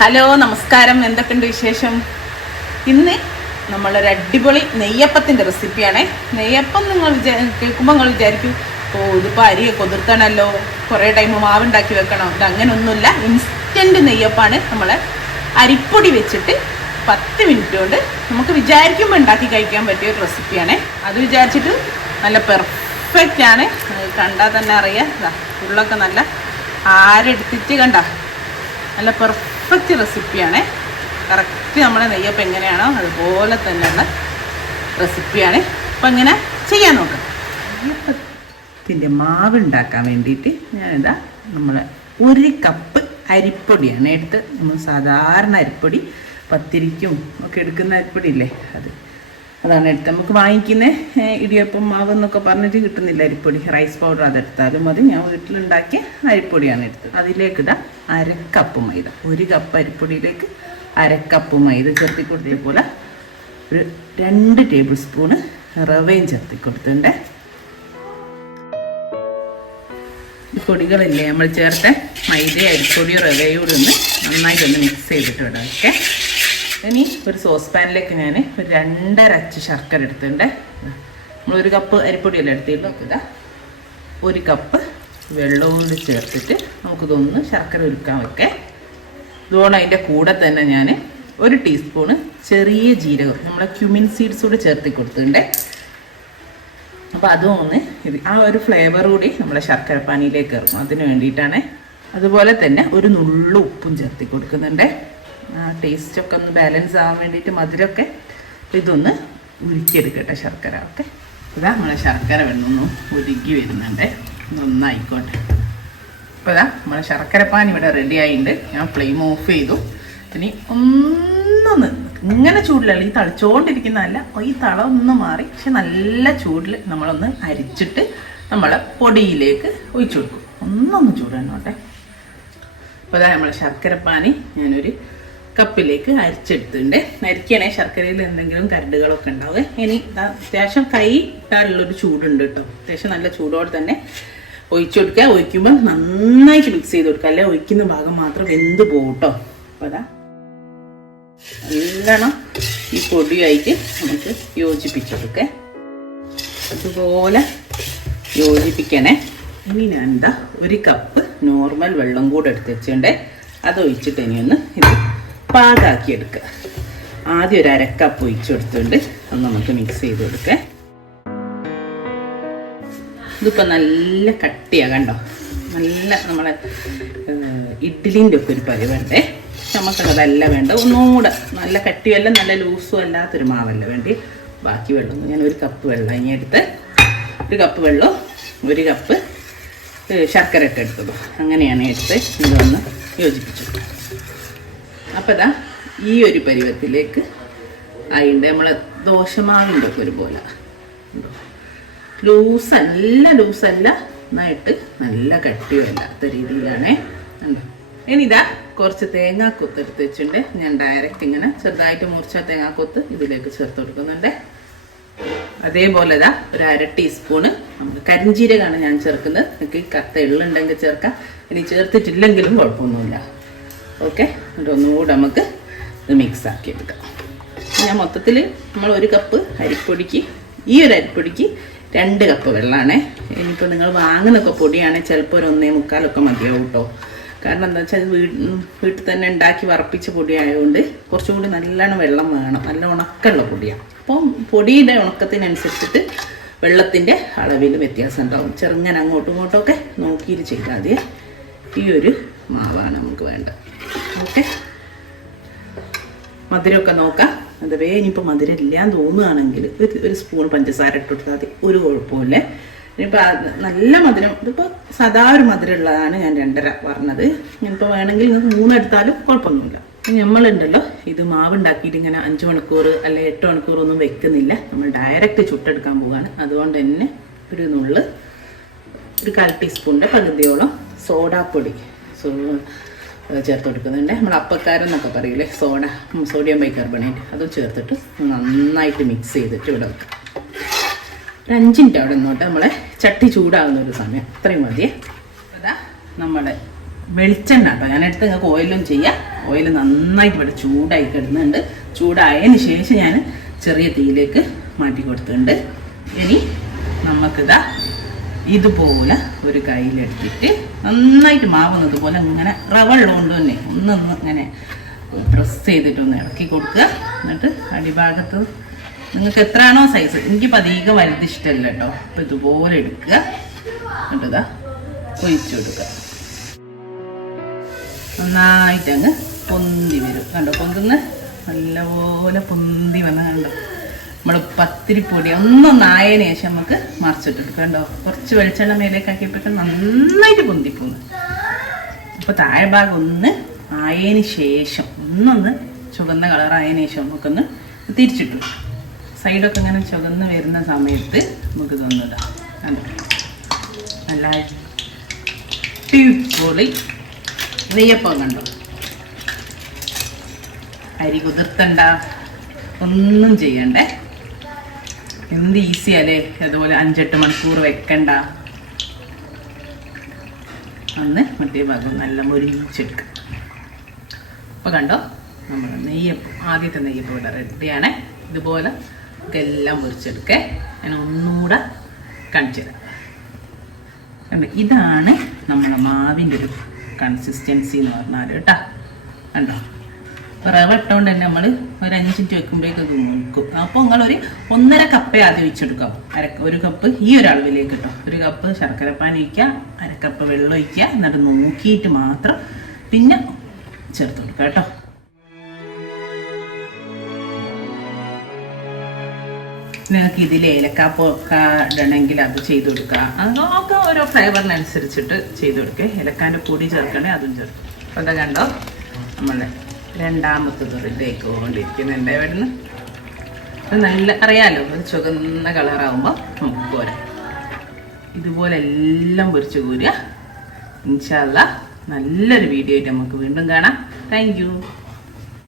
Hello നമസ്കാരം. എന്തൊക്കെയുണ്ട് വിശേഷം? ഇന്ന് നമ്മളൊരു അടിപൊളി നെയ്യപ്പത്തിന്റെ റെസിപ്പിയാണ്. നെയ്യപ്പം നിങ്ങൾ വിചാ കേൾക്കുമ്പോൾ നിങ്ങൾ വിചാരിക്കും ഓ ഇതിപ്പോൾ അരിയെ കൊതിർത്തണമല്ലോ കുറേ ടൈം മാവുണ്ടാക്കി വെക്കണം. ഇത് അങ്ങനെയൊന്നുമില്ല ഇൻസ്റ്റന്റ് നെയ്യപ്പാണ്. നമ്മൾ അരിപ്പൊടി വെച്ചിട്ട് പത്ത് മിനിറ്റ് കൊണ്ട് നമുക്ക് വിചാരിക്കുമ്പോൾ ഉണ്ടാക്കി കഴിക്കാൻ പറ്റിയ ഒരു റെസിപ്പിയാണ്. അത് വിചാരിച്ചിട്ട് നല്ല പെർഫെക്റ്റ് ആണ്. കണ്ടാൽ തന്നെ അറിയാം. ഉള്ളൊക്കെ നല്ല ആരെടുത്തിട്ട് കണ്ട. നല്ല പെർഫെക്റ്റ് റെസിപ്പിയാണ് കറക്റ്റ് നമ്മുടെ നെയ്യപ്പം എങ്ങനെയാണോ അതുപോലെ തന്നെയുള്ള റെസിപ്പിയാണ് അപ്പം ഇങ്ങനെ ചെയ്യാൻ നോക്കാം. നെയ്യപ്പത്തിന്റെ മാവ് ഉണ്ടാക്കാൻ വേണ്ടിയിട്ട് ഞാനിതാ നമ്മൾ ഒരു കപ്പ് അരിപ്പൊടിയാണ് എടുത്ത്. നമ്മൾ സാധാരണ അരിപ്പൊടി പത്തിരിക്കും ഒക്കെ എടുക്കുന്ന അരിപ്പൊടി ഇല്ലേ അത്. അതാണ് എടുത്ത് നമുക്ക് വാങ്ങിക്കുന്ന ഇടിയപ്പം മാവ് എന്നൊക്കെ പറഞ്ഞിട്ട് കിട്ടുന്നില്ല അരിപ്പൊടി. റൈസ് പൗഡർ അതെടുത്താലും മതി. ഞാൻ വീട്ടിലുണ്ടാക്കിയ അരിപ്പൊടിയാണ് എടുത്തത്. അതിലേക്ക് ഇതാ അരക്കപ്പ് മൈദ. ഒരു കപ്പ് അരിപ്പൊടിയിലേക്ക് അരക്കപ്പ് മൈദ ചേർത്തി കൊടുത്തത് പോലെ ഒരു രണ്ട് ടേബിൾ സ്പൂണ് റവയും ചേർത്തി കൊടുത്തിട്ടുണ്ട്. പൊടികളില്ലേ? നമ്മൾ ചേർത്ത മൈദ അരിപ്പൊടിയും റവയും കൂടി ഒന്ന് നന്നായിട്ടൊന്ന് മിക്സ് ചെയ്തിട്ട് വിടാം ഓക്കെ? ഇനി ഒരു സോസ് പാനിലേക്ക് ഞാൻ ഒരു രണ്ടര അച്ച് ശർക്കര എടുത്തിട്ടുണ്ട്. നമ്മൾ ഒരു കപ്പ് അരിപ്പൊടിയല്ലേ എടുത്തിട്ടുള്ളൂ ഇതാ ഒരു കപ്പ് വെള്ളവും കൂടി ചേർത്തിട്ട് നമുക്കിതൊന്ന് ശർക്കര ഉരുക്കാൻ വെക്കേ. ഇതുകൊണ്ട് അതിന്റെ കൂടെ തന്നെ ഞാൻ ഒരു ടീസ്പൂണ് ചെറിയ ജീരകം നമ്മളെ ക്യുമിൻ സീഡ്സ് കൂടി ചേർത്തി കൊടുത്തിട്ടുണ്ട്. അപ്പോൾ അതും ഒന്ന് ഇത് ആ ഒരു ഫ്ലേവർ കൂടി നമ്മളെ ശർക്കര പാനിയിലേക്ക് ഇറങ്ങും. അതിന് വേണ്ടിയിട്ടാണ് അതുപോലെ തന്നെ ഒരു നുള്ളു ഉപ്പും ചേർത്തി കൊടുക്കുന്നുണ്ട്. ടേസ്റ്റൊക്കെ ഒന്ന് ബാലൻസ് ആവാൻ വേണ്ടിയിട്ട് മധുരമൊക്കെ ഇതൊന്ന് ഉരുക്കിയെടുക്കട്ടെ ശർക്കര. ഒക്കെ ഇതാ നമ്മളെ ശർക്കര വെള്ളമൊന്ന് ഉരുക്കി വരുന്നുണ്ട്. നന്നായിക്കോട്ടെ. അപ്പോൾ ഇതാ നമ്മളെ ശർക്കരപ്പാൻ ഇവിടെ റെഡി ആയിട്ടുണ്ട്. ഞാൻ ഫ്ലെയിം ഓഫ് ചെയ്തു. ഇനി ഒന്നൊന്ന് ഇങ്ങനെ ചൂടിലല്ല ഈ തളിച്ചോണ്ടിരിക്കുന്നതല്ല. ഈ തള ഒന്ന് മാറി പക്ഷെ നല്ല ചൂടിൽ നമ്മളൊന്ന് അരിച്ചിട്ട് നമ്മളെ പൊടിയിലേക്ക് ഒഴിച്ചു കൊടുക്കും. ഒന്നൊന്ന് ചൂടണോട്ടെ അപ്പോൾ ഇതാ നമ്മളെ ശർക്കരപ്പാനി ഞാനൊരു കപ്പിലേക്ക് അരിച്ചെടുത്തിട്ടുണ്ട്. അരിക്കണേ ശർക്കരയിൽ എന്തെങ്കിലും കരടുകളൊക്കെ ഉണ്ടാവുക ഇനി അത്യാവശ്യം കൈ ഇട്ടാലുള്ളൊരു ചൂടുണ്ട് കേട്ടോ. അത്യാവശ്യം നല്ല ചൂടോടെ തന്നെ ഒഴിച്ചു കൊടുക്കുക. ഒഴിക്കുമ്പോൾ നന്നായിട്ട് മിക്സ് ചെയ്ത് കൊടുക്കുക. അല്ലെ? ഒഴിക്കുന്ന ഭാഗം മാത്രം വെന്ത് പോകും കേട്ടോ. അപ്പോൾ അതാ നല്ലോണം ഈ പൊടിയായിട്ട് നമുക്ക് യോജിപ്പിച്ചെടുക്കേ. അതുപോലെ യോജിപ്പിക്കണേ. ഇനി ഞാൻ എന്താ ഒരു കപ്പ് നോർമൽ വെള്ളം കൂടെ എടുത്ത് വെച്ചിട്ടുണ്ട്. അത് ഒഴിച്ചിട്ട് ഇനി ഒന്ന് ഇത് പാകാക്കി എടുക്കുക ആദ്യം ഒരു അരക്കപ്പ് ഒഴിച്ചു കൊടുത്തുകൊണ്ട് അത് നമുക്ക് മിക്സ് ചെയ്ത് കൊടുക്കേ. ഇതിപ്പോൾ നല്ല കട്ടിയാ കണ്ടോ? നല്ല നമ്മളെ ഇഡ്ഡലിന്റെ ഒക്കെ ഒരു പരിവുണ്ടേ. നമുക്കതല്ല വേണ്ട ഒന്നുകൂടെ നല്ല കട്ടിയല്ല നല്ല ലൂസും അല്ലാത്തൊരു മാവല്ല വേണ്ടി. ബാക്കി വെള്ളം ഞാൻ ഒരു കപ്പ് വെള്ളം ഇനി എടുത്ത് ഒരു കപ്പ് വെള്ളം ഒരു കപ്പ് ശർക്കര ഇട്ട് എടുത്തത്. അങ്ങനെയാണ് എടുത്ത് ഇതൊന്ന് യോജിപ്പിച്ചു അപ്പോൾ ഇതാ ഈ ഒരു പരുവത്തിലേക്ക് അതിന്റെ നമ്മൾ ദോശമാവിന്റെ ഒക്കെ ഒരു പോലെ. ഉണ്ടോ? ലൂസ് നല്ല ലൂസല്ല. നന്നായിട്ട് നല്ല കട്ടിയും അല്ലാത്ത രീതിയിലാണ്. ഉണ്ടോ ഇനി ഇതാ കുറച്ച് തേങ്ങാക്കൊത്ത് എടുത്ത് വെച്ചിട്ടുണ്ട്. ഞാൻ ഡയറക്റ്റ് ഇങ്ങനെ ചെറുതായിട്ട് മുറിച്ച തേങ്ങാക്കൊത്ത് ഇതിലേക്ക് ചേർത്ത് കൊടുക്കുന്നുണ്ട്. അതേപോലെ ഇതാ ഒരു അര ടീസ്പൂണ് നമുക്ക് കരിഞ്ചീരകമാണ് ഞാൻ ചേർക്കുന്നത്. നിങ്ങൾക്ക് ഈ കത്ത എള്ളുണ്ടെങ്കിൽ ചേർക്കാം. ഇനി ചേർത്തിട്ടില്ലെങ്കിലും കുഴപ്പമൊന്നുമില്ല. ഓക്കെ? എന്നിട്ട് നമുക്ക് ഇത് മിക്സ് ആക്കി എടുക്കാം ഞാൻ മൊത്തത്തിൽ നമ്മൾ ഒരു കപ്പ് അരിപ്പൊടിക്ക് ഈ ഒരു അരിപ്പൊടിക്ക് രണ്ട് കപ്പ് വെള്ളമാണേ ഇനിയിപ്പോൾ നിങ്ങൾ വാങ്ങുന്നൊക്കെ പൊടിയാണെങ്കിൽ ചിലപ്പോൾ ഒരു ഒന്നേ മുക്കാലൊക്കെ മതിയാവും കേട്ടോ കാരണം എന്താ വെച്ചാൽ വീട്ടിൽ തന്നെ ഉണ്ടാക്കി വറപ്പിച്ച പൊടിയായതുകൊണ്ട് കുറച്ചും കൂടി നല്ലോണം വെള്ളം വേണം. നല്ല ഉണക്കമുള്ള പൊടിയാണ് അപ്പോൾ പൊടിയുടെ ഉണക്കത്തിനനുസരിച്ചിട്ട് വെള്ളത്തിന്റെ അളവിൽ വ്യത്യാസം ഉണ്ടാവും. ചെറുങ്ങനെ അങ്ങോട്ടും ഇങ്ങോട്ടും ഒക്കെ നോക്കിയിട്ട് ചെയ്താൽ മതി ഈ ഒരു മാവാണ് നമുക്ക് വേണ്ടത്. ഓക്കെ. മധുരമൊക്കെ നോക്കാം. അതവേ ഇനിയിപ്പോൾ മധുരം ഇല്ലാന്ന് തോന്നുകയാണെങ്കിൽ ഒരു ഒരു സ്പൂൺ പഞ്ചസാര ഇട്ടുകൊടുത്താൽ മതി. ഒരു കുഴപ്പമില്ല ഇനിയിപ്പോൾ നല്ല മധുരം ഇതിപ്പോൾ സദാ ഒരു മധുരം ഉള്ളതാണ് ഞാൻ രണ്ടര പറഞ്ഞത്. ഇനിയിപ്പോൾ വേണമെങ്കിൽ നിങ്ങൾക്ക് മൂന്നെടുത്താലും കുഴപ്പമൊന്നുമില്ല. നമ്മളുണ്ടല്ലോ ഇത് മാവ് ഉണ്ടാക്കിയിട്ട് ഇങ്ങനെ അഞ്ച് മണിക്കൂർ അല്ലെ എട്ട് മണിക്കൂർ ഒന്നും വെക്കുന്നില്ല. നമ്മൾ ഡയറക്റ്റ് ചുട്ടെടുക്കാൻ പോവുകയാണ്. അതുകൊണ്ട് തന്നെ ഒരു നുള്ള് ഒരു കാൽ ടീസ്പൂണിന്റെ പകുതിയോളം സോഡാപ്പൊടി. സോ ചേർത്ത് കൊടുക്കുന്നുണ്ട് നമ്മൾ അപ്പക്കാരം അപ്പക്കാരെന്നൊക്കെ പറയില്ലേ സോഡ സോഡിയം ബൈകാർബണേറ്റ് അതും ചേർത്തിട്ട് നന്നായിട്ട് മിക്സ് ചെയ്തിട്ട് ഇവിടെ വെക്കാം. ഒരു അഞ്ച് മിനിറ്റ് അവിടെ നിന്നോട്ട്. നമ്മളെ ചട്ടി ചൂടാകുന്ന ഒരു സമയം. അത്രയും മതിയേ. അതാ നമ്മുടെ വെളിച്ചെണ്ണ കേട്ടോ. ഞാനെടുത്ത് നിങ്ങൾക്ക് ഓയിലും ചെയ്യാം. ഓയിൽ നന്നായിട്ട് ഇവിടെ ചൂടായി കിടന്നുണ്ട്. ചൂടായതിന് ശേഷം ഞാൻ ചെറിയ തീയിലേക്ക് മാറ്റി കൊടുത്തിട്ടുണ്ട്. ഇനി നമുക്കിതാ ഇതുപോലെ ഒരു കയ്യിലെടുത്തിട്ട് നന്നായിട്ട് മാവുന്നത് പോലെ ഇങ്ങനെ റവ ഉള്ളതുകൊണ്ട് തന്നെ ഒന്നൊന്ന് ഇങ്ങനെ പ്രസ് ചെയ്തിട്ടൊന്ന് ഇളക്കി കൊടുക്കുക. എന്നിട്ട് അടിഭാഗത്ത് നിങ്ങൾക്ക് എത്രയാണോ സൈസ് എനിക്കിപ്പോൾ അധികം വലുത് ഇഷ്ടമല്ല കേട്ടോ. അപ്പോൾ ഇതുപോലെ എടുക്കുക. എന്നിട്ട് ഇതാ ഒഴിച്ചു കൊടുക്കുക. നന്നായിട്ട് അങ്ങ് പൊന്തി വരും. കണ്ടോ? പൊന്തുന്ന നല്ലപോലെ പൊന്തി വന്ന് കണ്ടോ? നമ്മൾ പത്തിരിപ്പൊടി നായതിന് ശേഷം നമുക്ക് മറിച്ചിട്ടെടുക്കാം. കേട്ടോ കുറച്ച് വെളിച്ചെണ്ണ മേലേക്ക് ആക്കിയപ്പോൾ നന്നായിട്ട് പൊന്തിപ്പോന്ന്. അപ്പോൾ താഴെ ഭാഗം ഒന്ന് ആയതിന് ശേഷം ഒന്നൊന്ന് ചുവന്ന കളറായതിനു ശേഷം നമുക്കൊന്ന് തിരിച്ചിട്ടു. സൈഡൊക്കെ ഇങ്ങനെ ചുവന്ന് വരുന്ന സമയത്ത് നമുക്ക് തന്നതാണ് നല്ല അടിപൊളി നെയ്യപ്പം കണ്ടോ? അരി കുതിർത്തണ്ട ഒന്നും ചെയ്യണ്ടേ. എന്ത് ഈസി അല്ലേ? അതുപോലെ അഞ്ചെട്ട് മണിക്കൂർ വെക്കണ്ട. അന്ന് മറ്റേ ഭാഗം നല്ല മുരിച്ചെടുക്കുക അപ്പോൾ കണ്ടോ? നമ്മുടെ നെയ്യപ്പം ആദ്യത്തെ നെയ്യപ്പം ഇവിടെ റെഡിയാണ് ഇതുപോലെ ഇതെല്ലാം മുറിച്ചെടുക്കേ ഞാൻ ഒന്നുകൂടെ കാണിച്ചു തരാം. കണ്ടോ? ഇതാണ് നമ്മുടെ മാവിന്റെ ഒരു കൺസിസ്റ്റൻസി എന്ന് പറഞ്ഞാൽ കേട്ടോ. കണ്ടോ? റവ ഇട്ടുകൊണ്ട് തന്നെ നമ്മൾ ഒരു അഞ്ച് മിനിറ്റ് വെക്കുമ്പോഴേക്ക് നോക്കും അപ്പോൾ നിങ്ങളൊരു ഒന്നര കപ്പേ ആദ്യം ഒഴിച്ചെടുക്കാം. അര ഒരു കപ്പ് ഈ ഒരു അളവിലേക്ക് കേട്ടോ ഒരു കപ്പ് ശർക്കരപ്പാൻ ഒഴിക്കുക അര കപ്പ് വെള്ളം ഒഴിക്കുക എന്നിട്ട് നോക്കിയിട്ട് മാത്രം പിന്നെ ചേർത്ത് കൊടുക്കുക കേട്ടോ നിങ്ങൾക്ക് ഇതിൽ ഏലക്കാപ്പൊക്ക ഇടണമെങ്കിൽ അത് ചെയ്ത് കൊടുക്കുക. അതൊക്കെ ഓരോ ഫ്ലേവറിനനുസരിച്ചിട്ട് ചെയ്ത് കൊടുക്കുക. ഏലക്കാന്റെ പൊടി ചേർക്കണേ അതും ചേർക്കും. അപ്പോൾ കണ്ടോ? നമ്മളെ രണ്ടാമത്തത് റെഡിയാക്കി പോകൊണ്ടിരിക്കുന്നുണ്ട് ഇവിടുന്ന്? ഇത് നല്ല അറിയാലോ ഒരു ചുവന്ന കളറാകുമ്പോൾ നമുക്ക് പോരാം. ഇതുപോലെ എല്ലാം പൊരിച്ച് കൂരുക. ഇൻഷാല്ല നല്ലൊരു വീഡിയോ ആയിട്ട് നമുക്ക് വീണ്ടും കാണാം. താങ്ക്